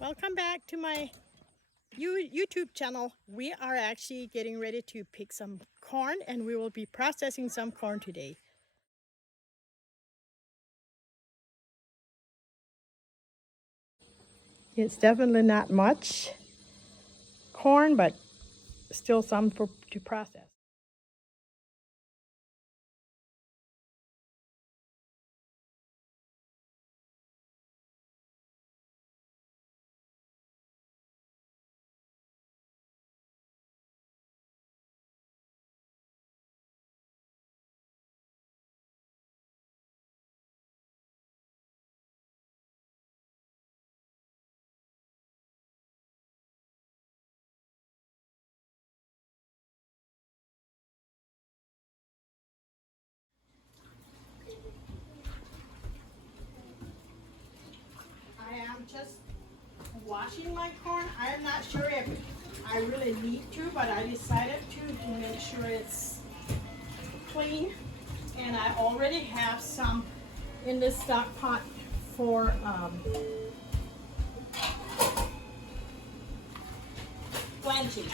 Welcome back to my YouTube channel. We are actually getting ready to pick some corn and we will be processing some corn today. It's definitely not much corn, but still some to process. I am just washing my corn. I am not sure if I really need to, but I decided to make sure it's clean. And I already have some in this stock pot for blanching.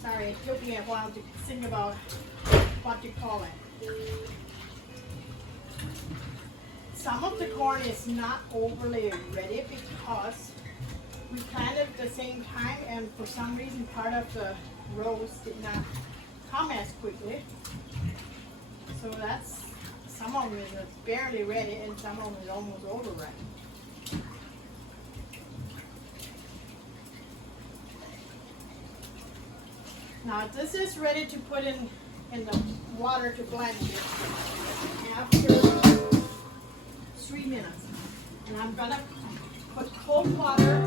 Sorry, it took me a while to think about what to call it. Some of the corn is not overly ready because we planted at the same time, and for some reason part of the rows did not come as quickly. So that's, some of them is barely ready and some of them is almost over ready. Now this is ready to put in the water to blanch it after 3 minutes. And I'm gonna put cold water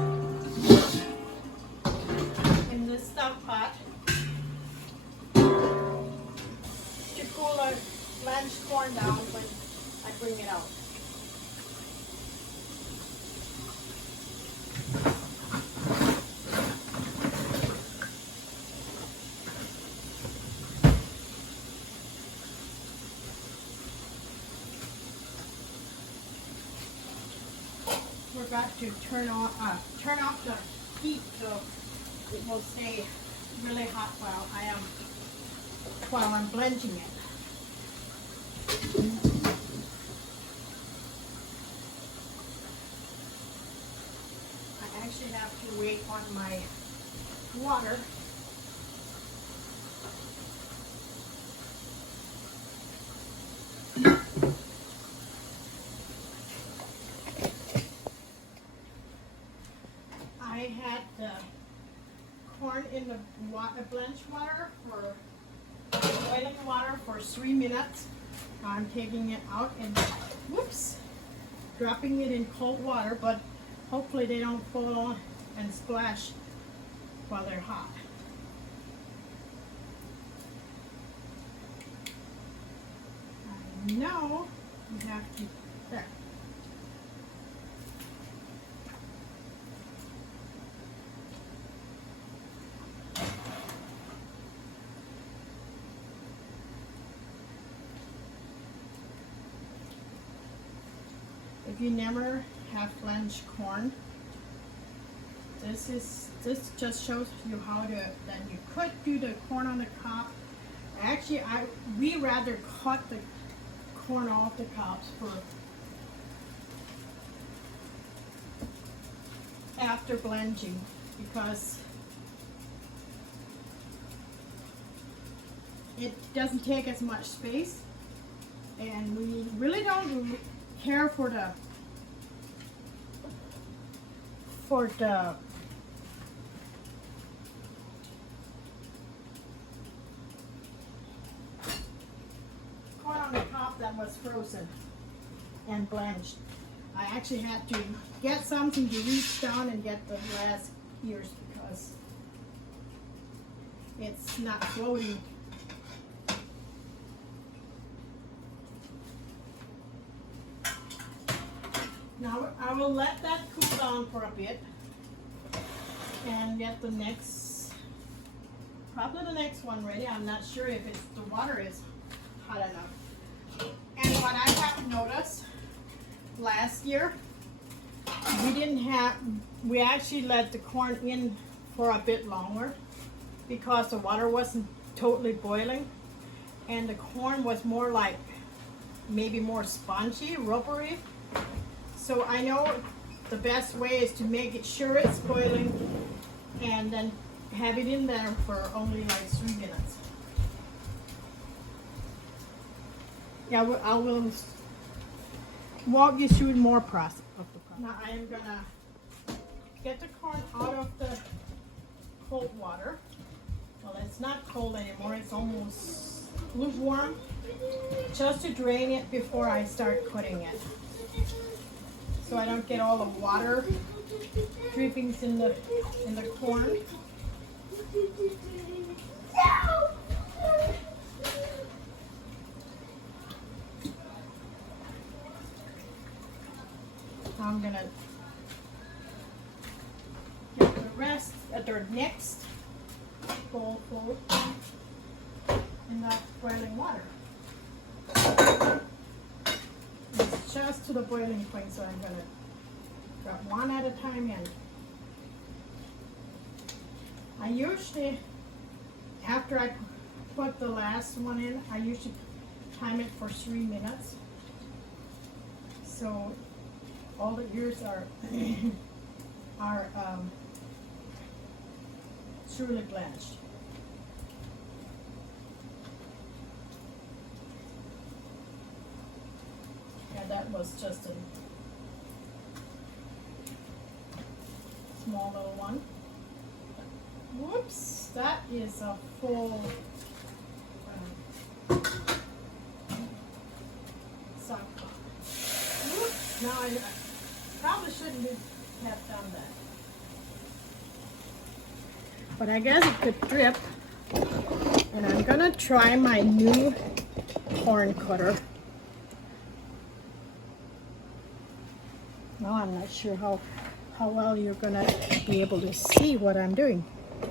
in this stock pot to cool the blanched corn down when I bring it out. Forgot to turn off the heat so it will stay really hot while I'm blanching it. I actually have to wait on my water. I had the corn in the blanch water boiling water for 3 minutes. I'm taking it out and dropping it in cold water, but hopefully they don't fall and splash while they're hot. I know you have to, there. If you never have blanched corn, this just shows you how to, then you could do the corn on the cob. Actually, we rather cut the corn off the cobs for after blanching because it doesn't take as much space, and we really don't care for the corn on the cob that was frozen and blanched. I actually had to get something to reach down and get the last ears because it's not floating. Now I will let that cool down for a bit and get probably the next one ready. I'm not sure if the water is hot enough. And what I have noticed last year, we actually let the corn in for a bit longer because the water wasn't totally boiling, and the corn was more like maybe more spongy, rubbery. So I know the best way is to make it sure it's boiling and then have it in there for only like 3 minutes. Yeah, I will walk you through more process of the process. Now I am gonna get the corn out of the cold water. Well, it's not cold anymore, it's almost lukewarm. Just to drain it before I start cutting it, so I don't get all the water drippings in the corn. Now I'm gonna get the rest at the next bowl full in that boiling water. It's just to the boiling point, so I'm gonna drop one at a time in. I usually, after I put the last one in, I usually time it for 3 minutes. So all the ears are truly blanched. Yeah, that was just a small little one. Whoops, that is a full sock. Whoops, now I probably shouldn't have done that. But I guess it could drip. And I'm gonna try my new corn cutter. Well, I'm not sure how well you're gonna be able to see what I'm doing. I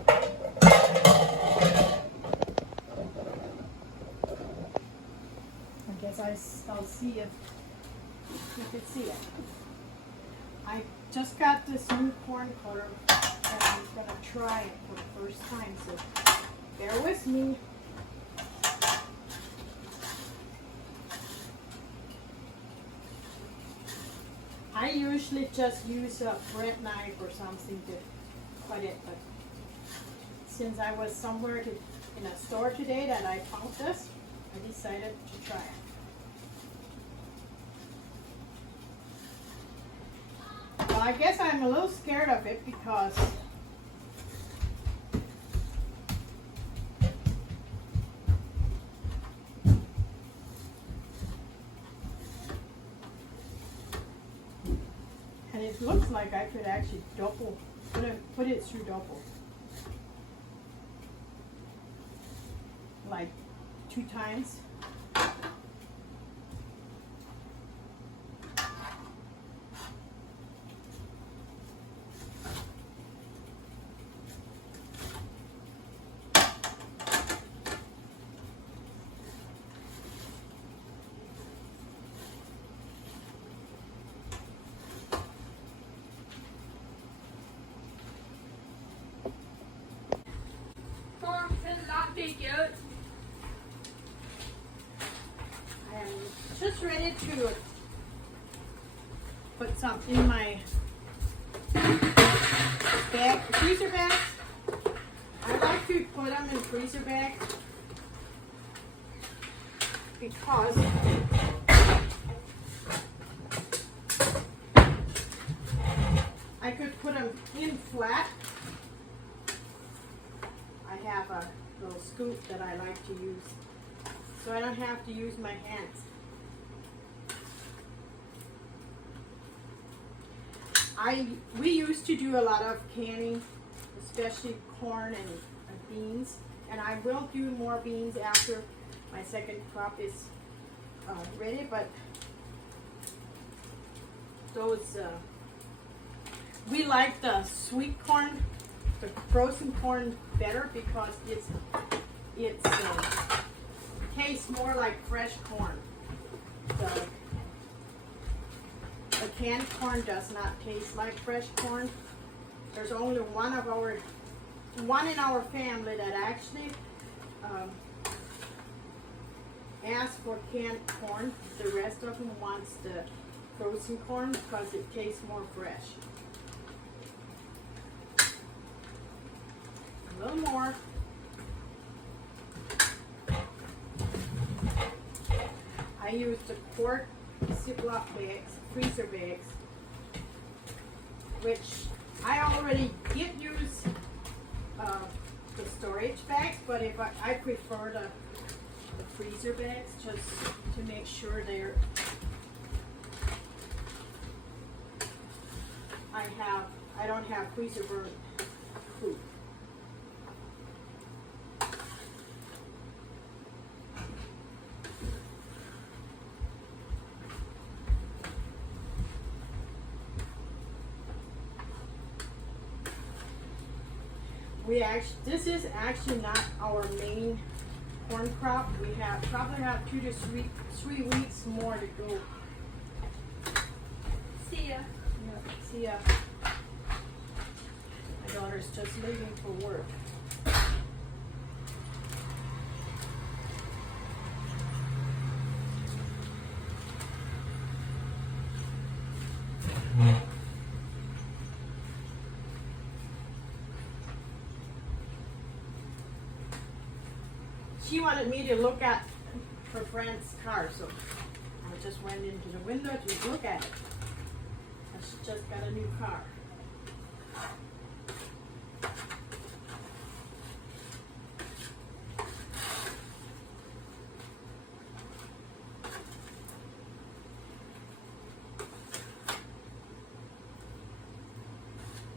guess I'll see if you can see it. I just got this new corn cutter and I'm gonna try it for the first time, so bear with me. I usually just use a bread knife or something to cut it, but since I was somewhere in a store today that I found this, I decided to try it. Well, I guess I'm a little scared of it because it looks like I could actually put it through double. Like 2 times. I am just ready to put some in my freezer bags. I like to put them in freezer bags because I could put them in flat. I have a little scoop that I like to use, so I don't have to use my hands. We used to do a lot of canning, especially corn and beans, and I will do more beans after my second crop is ready, but those we like the sweet corn, the frozen corn better because it tastes more like fresh corn. The canned corn does not taste like fresh corn. There's only one in our family that actually asked for canned corn. The rest of them wants the frozen corn because it tastes more fresh. A little more. I used the quart Ziploc bags, freezer bags, which I already did use the storage bags, but if I prefer the freezer bags just to make sure they're I don't have freezer burnt food. This is actually not our main corn crop. We probably have 2 to 3 weeks more to go. See ya. Yeah, see ya. My daughter's just leaving for work. She wanted me to look at her friend's car, so I just went into the window to look at it. She just got a new car.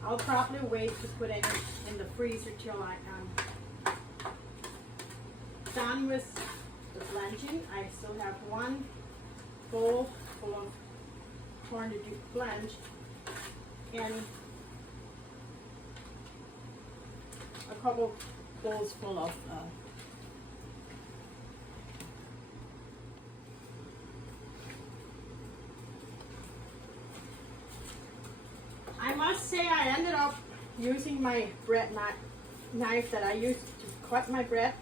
I'll probably wait to put it in the freezer till I am done with the blanching. I still have one bowl full of corn to do blanch and a couple bowls full of I must say I ended up using my bread knife that I used to cut my bread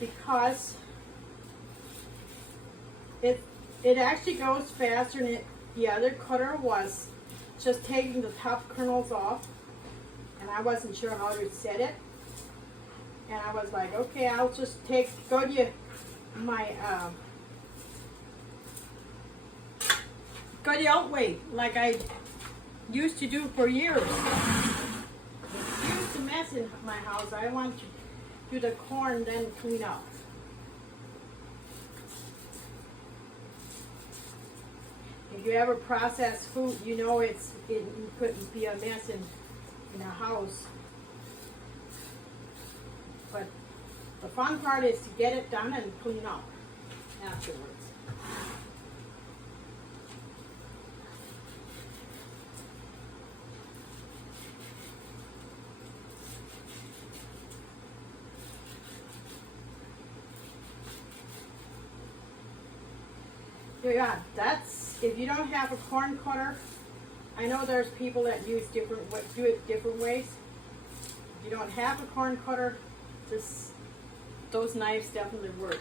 because it actually goes faster, and the other cutter was just taking the top kernels off, and I wasn't sure how to set it, and I was like, okay, I'll just go to my go the old way like I used to do for years. It used to mess in my house. I want to do the corn, then clean up. If you ever process food, you know it couldn't be a mess in a house. But the fun part is to get it done and clean up afterwards. Yeah, if you don't have a corn cutter, I know there's people that do it different ways. If you don't have a corn cutter, those knives definitely work.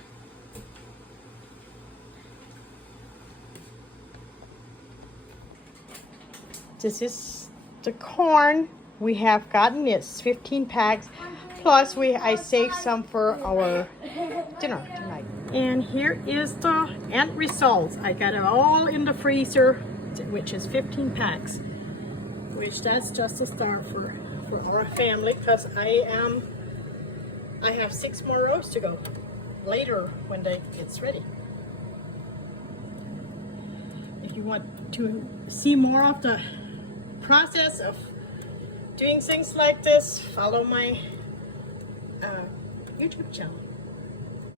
This is the corn we have gotten. It's 15 packs. Plus I saved some for our dinner tonight. And here is the end result. I got it all in the freezer, which is 15 packs. Which that's just a start for our family, because I have 6 more rows to go later when they gets ready. If you want to see more of the process of doing things like this, follow my YouTube channel.